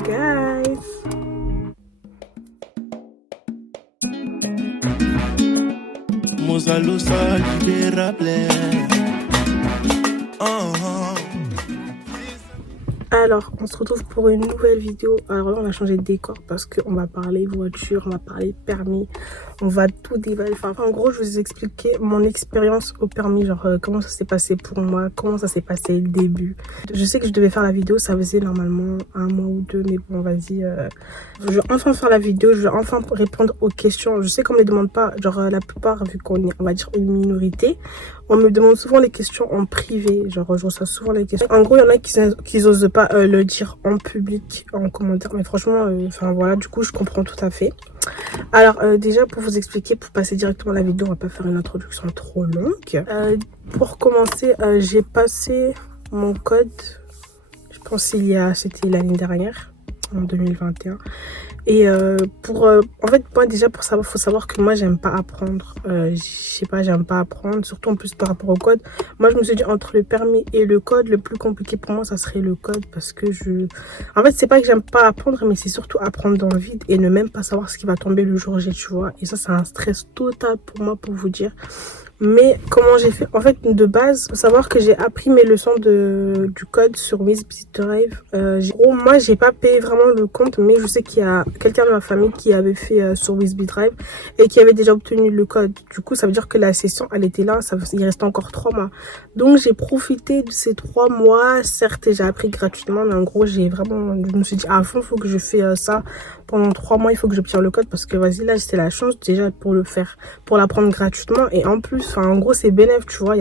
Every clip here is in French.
Guys. Mozalusa libérable. Alors, on se retrouve pour une nouvelle vidéo. Alors là, on a changé de décor parce qu'on va parler voiture, on va parler permis, on va tout déballer. Enfin, en gros, je vais vous expliquer mon expérience au permis, genre comment ça s'est passé pour moi, comment ça s'est passé le début. Je sais que je devais faire la vidéo, ça faisait normalement un mois ou deux, mais bon, vas-y. Je vais enfin faire la vidéo, je vais enfin répondre aux questions. Je sais qu'on me les demande pas, genre la plupart, vu qu'on est, on va dire, une minorité, on me demande souvent les questions en privé, genre je reçois souvent les questions. En gros, il y en a qui osent pas le dire en public, en commentaire, mais franchement, enfin voilà, du coup, je comprends tout à fait. Alors déjà, pour vous expliquer, pour passer directement à la vidéo, on va pas faire une introduction trop longue. Pour commencer, j'ai passé mon code, je pense c'était l'année dernière, en 2021. Et en fait, moi déjà, pour savoir, faut savoir que moi j'aime pas apprendre. Je sais pas, j'aime pas apprendre, surtout en plus par rapport au code. Moi je me suis dit, entre le permis et le code, le plus compliqué pour moi ça serait le code, parce que en fait c'est pas que j'aime pas apprendre, mais c'est surtout apprendre dans le vide et ne même pas savoir ce qui va tomber le jour J, tu vois. Et ça c'est un stress total pour moi, pour vous dire. Mais comment j'ai fait? En fait, de base, faut savoir que j'ai appris mes leçons du code sur WizBitDrive. Moi, j'ai pas payé vraiment le compte, mais je sais qu'il y a quelqu'un de ma famille qui avait fait sur WizBitDrive et qui avait déjà obtenu le code. Du coup, ça veut dire que la session, elle était là, il restait encore 3 mois. Donc, j'ai profité de ces 3 mois. Certes, j'ai appris gratuitement, mais en gros, je me suis dit, à fond, il faut que je fasse ça. Pendant 3 mois, il faut que j'obtienne le code parce que vas-y, là, c'était la chance déjà pour le faire, pour l'apprendre gratuitement. Et en plus, enfin, en gros, c'est bénéf, tu vois,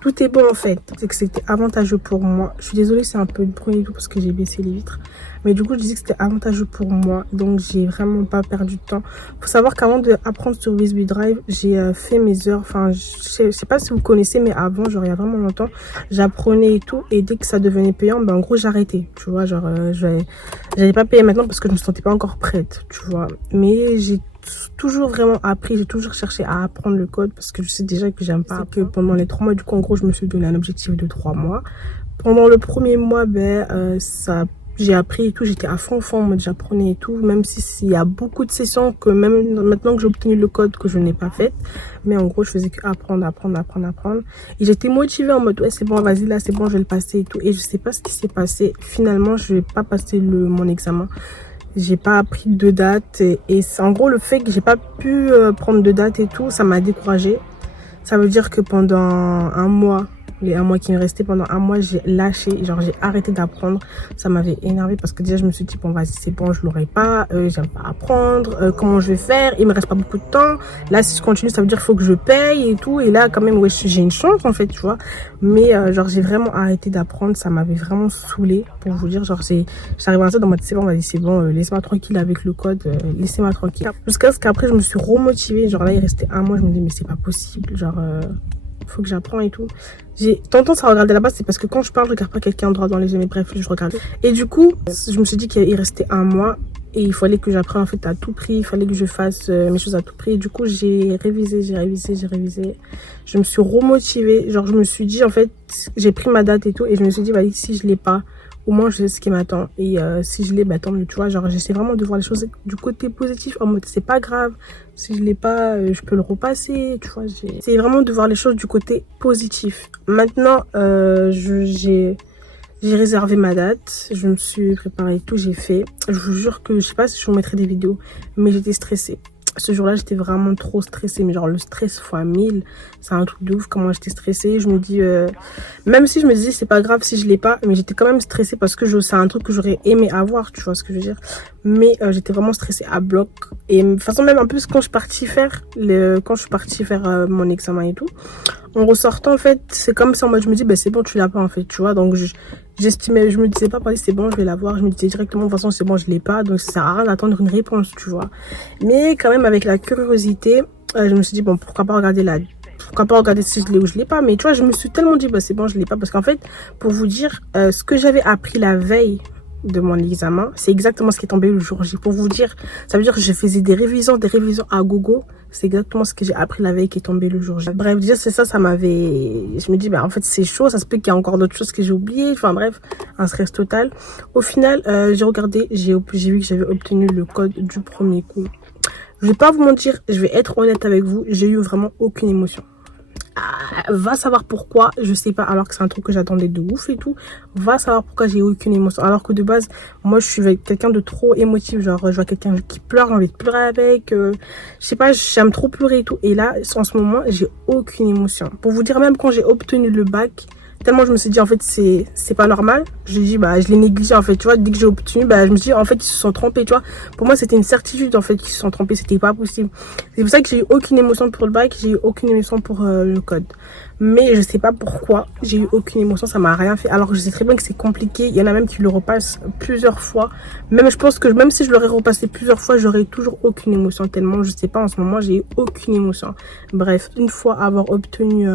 tout est bon en fait. C'est que c'était avantageux pour moi. Je suis désolée, c'est un peu de bruit et tout parce que j'ai baissé les vitres. Mais du coup, je disais que c'était avantageux pour moi. Donc, j'ai vraiment pas perdu de temps. Faut savoir qu'avant d'apprendre sur WizBitDrive, j'ai fait mes heures. Enfin, je sais pas si vous connaissez, mais avant, genre, il y a vraiment longtemps, j'apprenais et tout. Et dès que ça devenait payant, ben, en gros, j'arrêtais. Tu vois, genre, j'allais pas payer maintenant parce que je me sentais pas encore prête, tu vois. Mais j'ai toujours vraiment appris, j'ai toujours cherché à apprendre le code parce que je sais déjà que j'aime pas. Que pendant les 3 mois, du coup, en gros, je me suis donné un objectif de 3 mois. Pendant le premier mois, j'ai appris et tout, j'étais à fond en mode j'apprenais et tout, même s'il y a beaucoup de sessions que même maintenant que j'ai obtenu le code que je n'ai pas fait, mais en gros je faisais que apprendre et j'étais motivée en mode ouais c'est bon, vas-y là c'est bon, je vais le passer et tout. Et je sais pas ce qui s'est passé, finalement je vais pas passer mon examen. J'ai pas pris de date et c'est en gros le fait que j'ai pas pu prendre de date et tout, ça m'a découragée. Ça veut dire que pendant un mois, les 1 mois qui me restait, pendant 1 mois, j'ai lâché, genre j'ai arrêté d'apprendre. Ça m'avait énervé parce que déjà je me suis dit bon vas-y c'est bon, je l'aurai pas, j'aime pas apprendre, comment je vais faire, il me reste pas beaucoup de temps. Là si je continue ça veut dire qu'il faut que je paye et tout. Et là quand même ouais, j'ai une chance en fait, tu vois. Mais genre j'ai vraiment arrêté d'apprendre, ça m'avait vraiment saoulée pour vous dire. Genre j'arrive à ça dans ma tête, c'est bon, vas-y c'est bon, laissez-moi tranquille avec le code, laissez-moi tranquille. Jusqu'à ce qu'après je me suis remotivée, genre là il restait 1 mois, je me dis mais c'est pas possible, genre faut que j'apprends et tout. J'ai tendance à regarder là-bas, c'est parce que quand je parle, je regarde pas quelqu'un droit dans les yeux, mais bref, je regarde. Et du coup, je me suis dit qu'il restait 1 mois et il fallait que j'apprenne en fait à tout prix, il fallait que je fasse mes choses à tout prix. Et du coup, j'ai révisé. Je me suis remotivée, genre je me suis dit en fait, j'ai pris ma date et tout et je me suis dit bah si je l'ai pas, au moins je sais ce qui m'attend. Et si je l'ai, bah tant mieux, tu vois. Genre j'essaie vraiment de voir les choses du côté positif, en mode c'est pas grave. Si je l'ai pas, je peux le repasser, tu vois. C'est vraiment de voir les choses du côté positif. Maintenant, j'ai réservé ma date, je me suis préparée, tout j'ai fait. Je vous jure que, je sais pas si je vous mettrai des vidéos, mais j'étais stressée. Ce jour-là, j'étais vraiment trop stressée, mais genre le stress fois 1000, c'est un truc de ouf comment j'étais stressée. Je me dis, même si je me disais c'est pas grave si je l'ai pas, mais j'étais quand même stressée parce que c'est un truc que j'aurais aimé avoir, tu vois ce que je veux dire. Mais j'étais vraiment stressée à bloc. Et de toute façon, même en plus quand je suis partie faire mon examen et tout, en ressortant en fait, c'est comme ça en mode je me dis, bah c'est bon, tu l'as pas en fait, tu vois. Donc j'estimais, je me disais pas, c'est bon, je vais l'avoir. Je me disais directement, de toute façon, c'est bon, je l'ai pas. Donc, ça sert à rien d'attendre une réponse, tu vois. Mais quand même, avec la curiosité, je me suis dit, bon, pourquoi pas regarder si je l'ai ou je l'ai pas. Mais tu vois, je me suis tellement dit, bah, c'est bon, je l'ai pas. Parce qu'en fait, pour vous dire, ce que j'avais appris la veille de mon examen, c'est exactement ce qui est tombé le jour J. Pour vous dire, ça veut dire que je faisais des révisions à gogo. C'est exactement ce que j'ai appris la veille qui est tombé le jour J. Bref, déjà, c'est ça, ça m'avait... Je me dis, bah, en fait, c'est chaud, ça se peut qu'il y a encore d'autres choses que j'ai oubliées. Enfin, bref, un stress total. Au final, j'ai regardé, j'ai vu que j'avais obtenu le code du premier coup. Je vais pas vous mentir, je vais être honnête avec vous, j'ai eu vraiment aucune émotion. Va savoir pourquoi, je sais pas, alors que c'est un truc que j'attendais de ouf et tout. Va savoir pourquoi j'ai eu aucune émotion, alors que de base moi je suis quelqu'un de trop émotif, genre je vois quelqu'un qui pleure, j'ai envie de pleurer avec, je sais pas, j'aime trop pleurer et tout. Et là en ce moment j'ai aucune émotion. Pour vous dire, même quand j'ai obtenu le bac, tellement je me suis dit en fait c'est pas normal, j'ai dit bah je l'ai négligé en fait, tu vois. Dès que j'ai obtenu, bah je me suis dit en fait ils se sont trompés, tu vois. Pour moi c'était une certitude en fait qu'ils se sont trompés, c'était pas possible. C'est pour ça que j'ai eu aucune émotion pour le bac, j'ai eu aucune émotion pour le code. Mais je sais pas pourquoi j'ai eu aucune émotion, ça m'a rien fait. Alors que je sais très bien que c'est compliqué, il y en a même qui le repassent plusieurs fois. Même je pense que même si je l'aurais repassé plusieurs fois, j'aurais toujours aucune émotion, tellement je sais pas, en ce moment j'ai eu aucune émotion. Bref, une fois avoir obtenu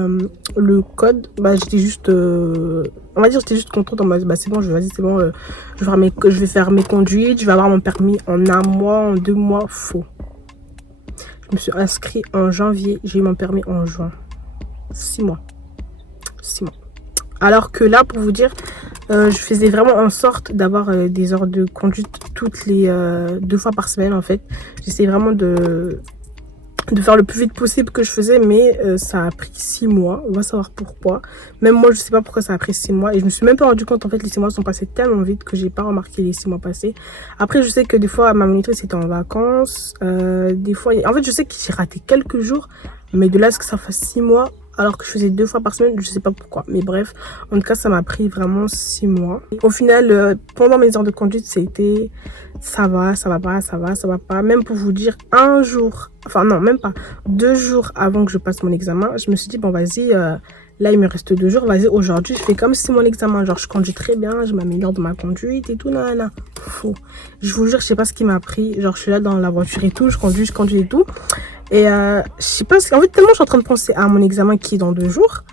le code, bah j'étais juste on va dire j'étais juste contente, en mode bah c'est bon, vas-y c'est bon, je vais faire mes conduites, je vais avoir mon permis en 1 mois, en 2 mois. Faux. Je me suis inscrite en janvier, j'ai eu mon permis en juin. 6 mois. 6 mois. Alors que là, pour vous dire, je faisais vraiment en sorte d'avoir des heures de conduite toutes les 2 fois par semaine en fait. J'essayais vraiment de faire le plus vite possible que je faisais, mais ça a pris 6 mois. On va savoir pourquoi. Même moi, je sais pas pourquoi ça a pris 6 mois. Et je me suis même pas rendu compte, en fait, les 6 mois sont passés tellement vite que j'ai pas remarqué les 6 mois passés. Après, je sais que des fois, ma monitrice était en vacances. Des fois, en fait, je sais que j'ai raté quelques jours. Mais de là à ce que ça fasse 6 mois, alors que je faisais 2 fois par semaine, je sais pas pourquoi. Mais bref, en tout cas, ça m'a pris vraiment 6 mois. Au final, pendant mes heures de conduite, c'était ça va, ça va pas, ça va, ça va pas. Même pour vous dire, un jour, enfin non, même pas, 2 jours avant que je passe mon examen, je me suis dit, bon vas-y, là il me reste 2 jours, vas-y, aujourd'hui je fais comme si mon examen, genre je conduis très bien, je m'améliore dans ma conduite et tout, nanana. Faux. Je vous jure, je sais pas ce qui m'a pris, genre je suis là dans la voiture et tout, je conduis et tout. Et je sais pas, en fait tellement je suis en train de penser à mon examen qui est dans 2 jours,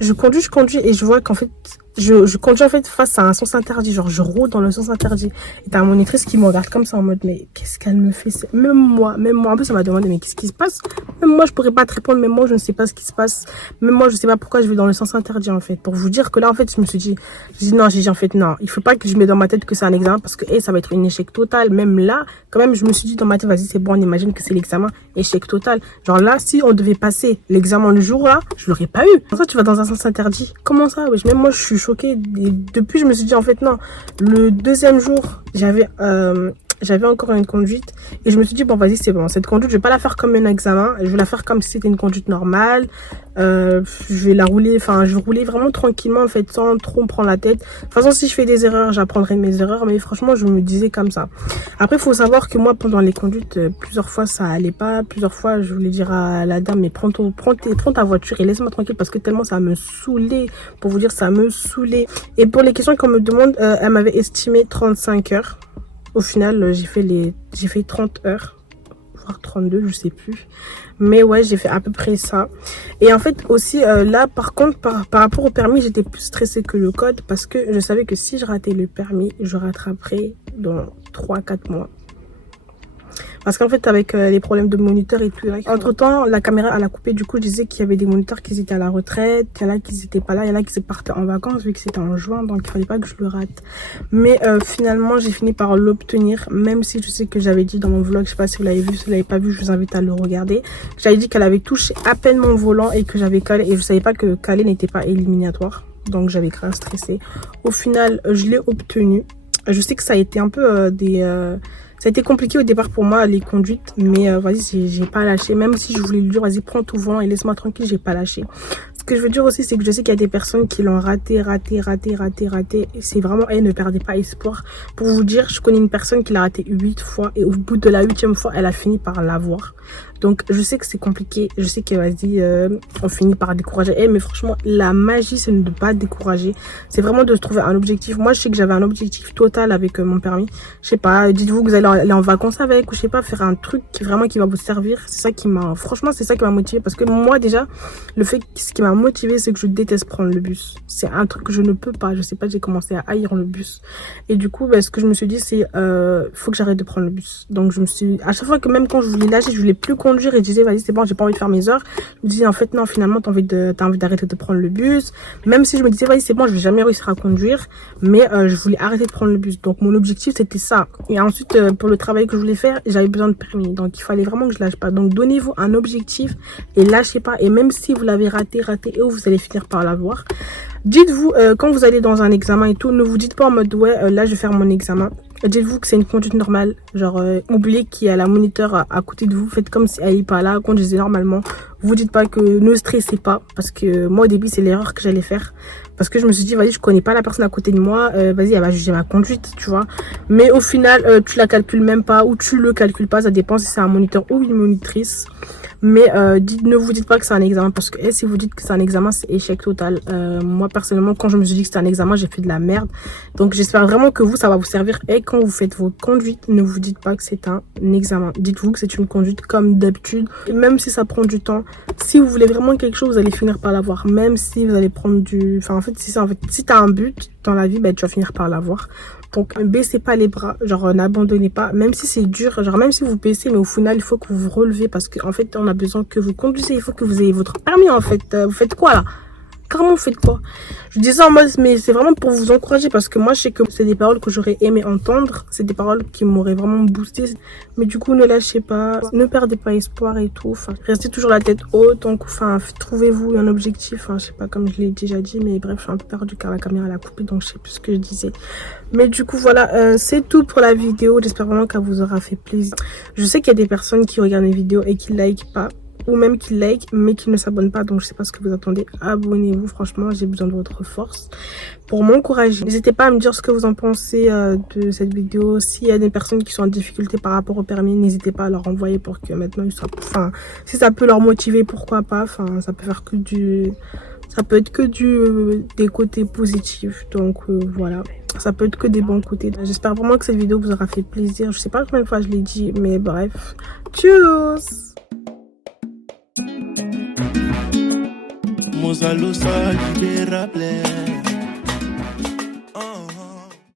je conduis et je vois qu'en fait je conduis en fait face à un sens interdit, genre je roule dans le sens interdit. Et t'as un monitrice qui me regarde comme ça en mode mais qu'est-ce qu'elle me fait? Même moi, en plus elle m'a demandé mais qu'est-ce qui se passe? Même moi je pourrais pas te répondre, même moi je ne sais pas ce qui se passe, même moi je sais pas pourquoi je vais dans le sens interdit en fait. Pour vous dire que là en fait je me suis dit, j'ai dit en fait non, il faut pas que je mette dans ma tête que c'est un examen parce que ça va être un échec total. Même là quand même je me suis dit dans ma tête, vas-y c'est bon, on imagine que c'est l'examen, échec total. Genre là si on devait passer l'examen le jour là, je l'aurais pas eu. Pour ça tu vas dans un sens interdit, comment ça? Ouais, même moi je suis choquée. Et depuis je me suis dit en fait non. Le deuxième jour j'avais encore une conduite et je me suis dit bon vas-y c'est bon, cette conduite je vais pas la faire comme un examen, je vais la faire comme si c'était une conduite normale. Je vais la rouler, enfin je vais rouler vraiment tranquillement en fait, sans trop me prendre la tête. De toute façon si je fais des erreurs j'apprendrai de mes erreurs, mais franchement je me disais comme ça. Après il faut savoir que moi pendant les conduites plusieurs fois ça allait pas, plusieurs fois je voulais dire à la dame mais prends ta voiture et laisse-moi tranquille parce que tellement ça me saoulait. Pour vous dire ça me saoulait. Et pour les questions qu'on me demande, elle m'avait estimé 35 heures. Au final, j'ai fait 30 heures, voire 32, je sais plus. Mais ouais, j'ai fait à peu près ça. Et en fait, aussi, là, par contre, par rapport au permis, j'étais plus stressée que le code parce que je savais que si je ratais le permis, je rattraperais dans 3-4 mois. Parce qu'en fait, avec les problèmes de moniteur et tout, entre temps, la caméra, elle a coupé. Du coup, je disais qu'il y avait des moniteurs qui étaient à la retraite, il y en a qui n'étaient pas là, il y en a qui partaient en vacances vu que c'était en juin, donc il fallait pas que je le rate. Mais finalement, j'ai fini par l'obtenir, même si je sais que j'avais dit dans mon vlog, je sais pas si vous l'avez vu, si vous l'avez pas vu, je vous invite à le regarder. J'avais dit qu'elle avait touché à peine mon volant et que j'avais calé, et je savais pas que caler n'était pas éliminatoire. Donc j'avais grave stressé. Au final, je l'ai obtenu. Je sais que ça a été un peu ça a été compliqué au départ pour moi, les conduites, mais vas-y, j'ai pas lâché. Même si je voulais lui dire, vas-y, prends tout volant et laisse-moi tranquille, j'ai pas lâché. Ce que je veux dire aussi, c'est que je sais qu'il y a des personnes qui l'ont raté. Et c'est vraiment, ne perdez pas espoir. Pour vous dire, je connais une personne qui l'a raté 8 fois et au bout de la 8e fois, elle a fini par l'avoir. Donc je sais que c'est compliqué, je sais que vas-y, on finit par décourager. Mais franchement, la magie, c'est de ne pas décourager. C'est vraiment de se trouver un objectif. Moi, je sais que j'avais un objectif total avec mon permis. Je sais pas, dites-vous que vous allez aller en vacances avec, ou je sais pas, faire un truc vraiment qui va vous servir. C'est ça qui m'a, franchement, c'est ça qui m'a motivé. Parce que moi, déjà, ce qui m'a motivé, c'est que je déteste prendre le bus. C'est un truc que je ne peux pas. Je sais pas, j'ai commencé à haïr le bus. Et du coup, ce que je me suis dit, c'est, faut que j'arrête de prendre le bus. Donc, je me suis, à chaque fois que même quand je voulais lâcher, je voulais plus conduire et je disais, vas-y, c'est bon, j'ai pas envie de faire mes heures. Je me disais, en fait, non, finalement, t'as envie d'arrêter de prendre le bus. Même si je me disais, vas-y, c'est bon, je vais jamais réussir à conduire. Mais, je voulais arrêter de prendre le bus. Donc, mon objectif, c'était ça. Et ensuite, pour le travail que je voulais faire, j'avais besoin de permis. Donc, il fallait vraiment que je lâche pas. Donc, donnez-vous un objectif et lâchez pas. Et même si vous l'avez raté, et vous allez finir par l'avoir. Dites-vous, quand vous allez dans un examen et tout, ne vous dites pas en mode, ouais, là, je vais faire mon examen. Dites-vous que c'est une conduite normale. Genre, oubliez qu'il y a la moniteur à côté de vous. Faites comme si elle n'est pas là, conduisez normalement. Vous dites pas que ne stressez pas. Parce que moi, au début, c'est l'erreur que j'allais faire. Parce que je me suis dit, vas-y, je connais pas la personne à côté de moi. Vas-y, elle va juger ma conduite, tu vois. Mais au final, tu la calcules même pas ou tu le calcules pas. Ça dépend si c'est un moniteur ou une monitrice. Mais ne vous dites pas que c'est un examen parce que si vous dites que c'est un examen, c'est échec total. Moi, personnellement, quand je me suis dit que c'était un examen, j'ai fait de la merde. Donc, j'espère vraiment que vous, ça va vous servir. Et quand vous faites votre conduite, ne vous dites pas que c'est un examen. Dites-vous que c'est une conduite comme d'habitude. Et même si ça prend du temps, si vous voulez vraiment quelque chose, vous allez finir par l'avoir. Même si vous allez prendre du... Enfin, en fait, si t'as un but dans la vie, tu vas finir par l'avoir. Donc, baissez pas les bras, genre n'abandonnez pas, même si c'est dur, genre même si vous baissez, mais au final, il faut que vous vous relevez parce qu'en fait, on a besoin que vous conduisez, il faut que vous ayez votre permis en fait. Vous faites quoi là? Carrément, vous faites quoi? Je dis ça en mode, mais c'est vraiment pour vous encourager parce que moi, je sais que c'est des paroles que j'aurais aimé entendre. C'est des paroles qui m'auraient vraiment boosté. Mais du coup, ne lâchez pas, ne perdez pas espoir et tout. Enfin, restez toujours la tête haute. Donc, enfin, trouvez-vous un objectif. Enfin, je sais pas, comme je l'ai déjà dit, mais bref, je suis un peu perdue car la caméra l'a coupé, donc je sais plus ce que je disais. Mais du coup, voilà, c'est tout pour la vidéo. J'espère vraiment qu'elle vous aura fait plaisir. Je sais qu'il y a des personnes qui regardent les vidéos et qui likent pas. Ou même qui like mais qui ne s'abonnent pas, donc je sais pas ce que vous attendez. Abonnez-vous, franchement j'ai besoin de votre force pour m'encourager. N'hésitez pas à me dire ce que vous en pensez de cette vidéo. S'il y a des personnes qui sont en difficulté par rapport au permis, n'hésitez pas à leur envoyer pour que maintenant ils soient, enfin, si ça peut leur motiver, pourquoi pas. Enfin, ça peut faire que du, ça peut être que des côtés positifs, donc voilà, ça peut être que des bons côtés. J'espère vraiment que cette vidéo vous aura fait plaisir. Je sais pas combien de fois je l'ai dit, mais bref, tchuss. Mozalo sa libera plaire.